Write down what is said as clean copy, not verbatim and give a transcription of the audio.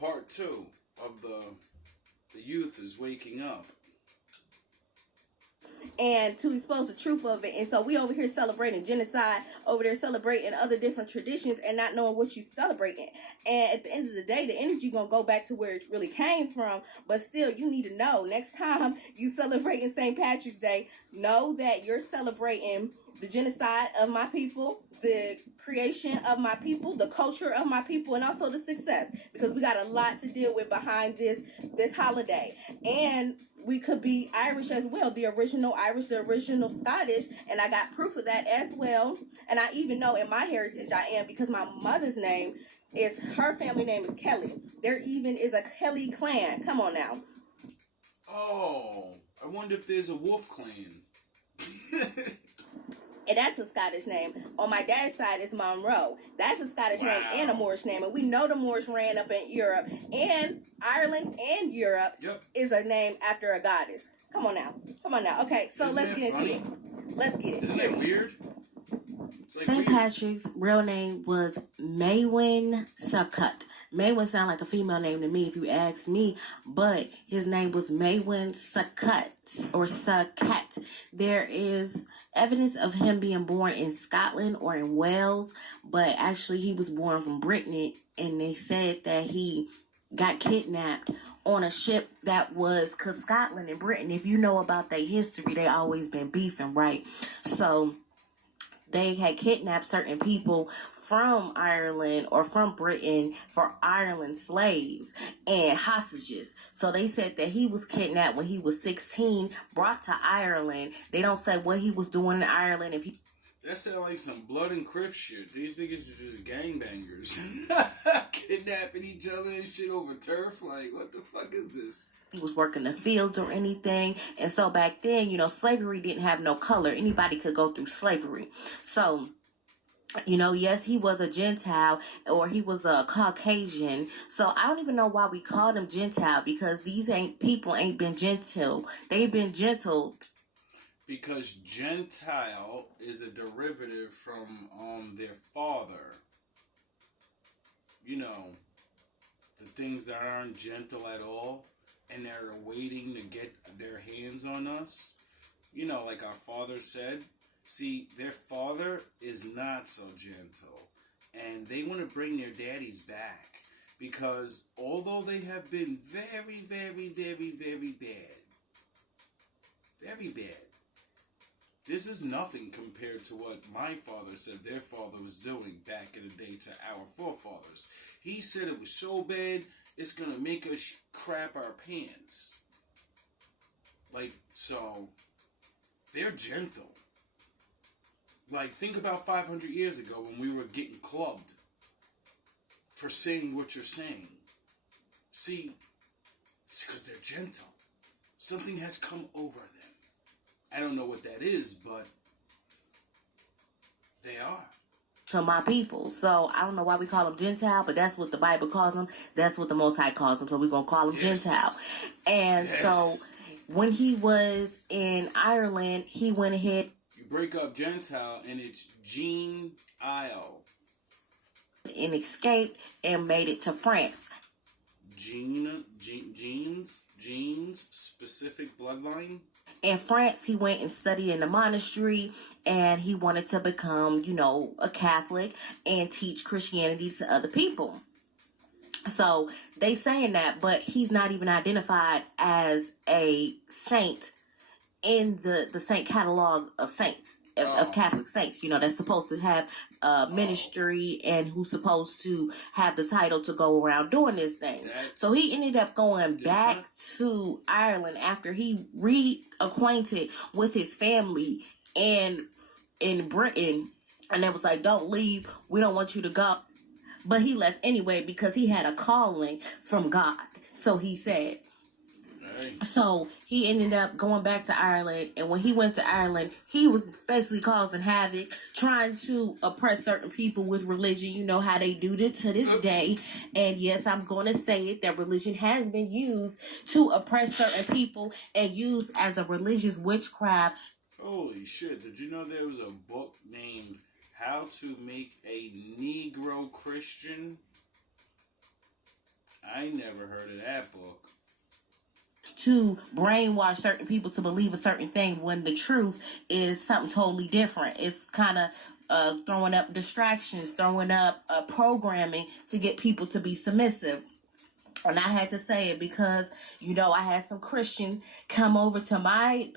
Part 2 of the youth is waking up. And to expose the truth of it. And so we over here celebrating genocide, over there celebrating other different traditions and not knowing what you celebrating. And at the end of the day, the energy gonna go back to where it really came from. But still, you need to know, next time you celebrating St. Patrick's Day, know that you're celebrating the genocide of my people, the creation of my people, the culture of my people, and also the success. Because we got a lot to deal with behind this holiday. And we could be Irish as well, the original Irish, the original Scottish, and I got proof of that as well. And I even know in my heritage I am, because my mother's name is, her family name is Kelly. There even is a Kelly clan. Come on now. Oh, I wonder if there's a wolf clan. And that's a Scottish name. On my dad's side, it's Monroe. That's a Scottish name and a Moorish name. And we know the Moors ran up in Europe. And Ireland and Europe is a name after a goddess. Come on now. Come on now. Okay, so let's get into it. Let's get it. Isn't that weird? St. Patrick's real name was Maewyn Succut. Maewyn sound like a female name to me if you ask me, but his name was Maewyn Succut or Succat. There is evidence of him being born in Scotland or in Wales, but actually he was born from Britain, and they said that he got kidnapped on a ship that was, because Scotland and Britain, if you know about their history, they always been beefing, right? So they had kidnapped certain people from Ireland or from Britain for Ireland slaves and hostages. So they said that he was kidnapped when he was 16, brought to Ireland. They don't say what he was doing in Ireland. That sounds like some blood and Crip shit. These niggas are just gangbangers. Kidnapping each other and shit over turf. Like, what the fuck is this? He was working the fields or anything. And so back then, slavery didn't have no color. Anybody could go through slavery. So, yes, he was a Gentile or he was a Caucasian. So I don't even know why we called him Gentile, because these people ain't been gentle. They've been gentle. Because Gentile is a derivative from their father. The things that aren't gentle at all, and they're waiting to get their hands on us. Like our father said. See, their father is not so gentle. And they want to bring their daddies back. Because although they have been very, very, very, very bad. Very bad. This is nothing compared to what my father said their father was doing back in the day to our forefathers. He said it was so bad, it's going to make us crap our pants. So, they're gentle. Think about 500 years ago when we were getting clubbed for saying what you're saying. See, it's because they're gentle. Something has come over them. I don't know what that is, but they are. To my people. So I don't know why we call them Gentile, but that's what the Bible calls them. That's what the Most High calls them. So we're going to call them Gentile. And so when he was in Ireland, he went ahead. You break up Gentile and it's Gene-ile. And escaped and made it to France. Genes, specific bloodline. In France, he went and studied in a monastery, and he wanted to become, a Catholic and teach Christianity to other people. So they saying that, but he's not even identified as a saint in the saint catalog of saints. Of Catholic saints, that's supposed to have ministry and who's supposed to have the title to go around doing these things. So he ended up going back to Ireland after he reacquainted with his family in Britain, and they was like, "Don't leave. We don't want you to go." But he left anyway because he had a calling from God. So he said. So he ended up going back to Ireland, and when he went to Ireland, he was basically causing havoc, trying to oppress certain people with religion. You know how they do it to this day. And yes, I'm going to say it, that religion has been used to oppress certain people and used as a religious witchcraft. Holy shit, did you know there was a book named How to Make a Negro Christian? I never heard of that book. To brainwash certain people to believe a certain thing when the truth is something totally different. It's kind of throwing up distractions, throwing up programming to get people to be submissive. And I had to say it because, I had some Christian come over to my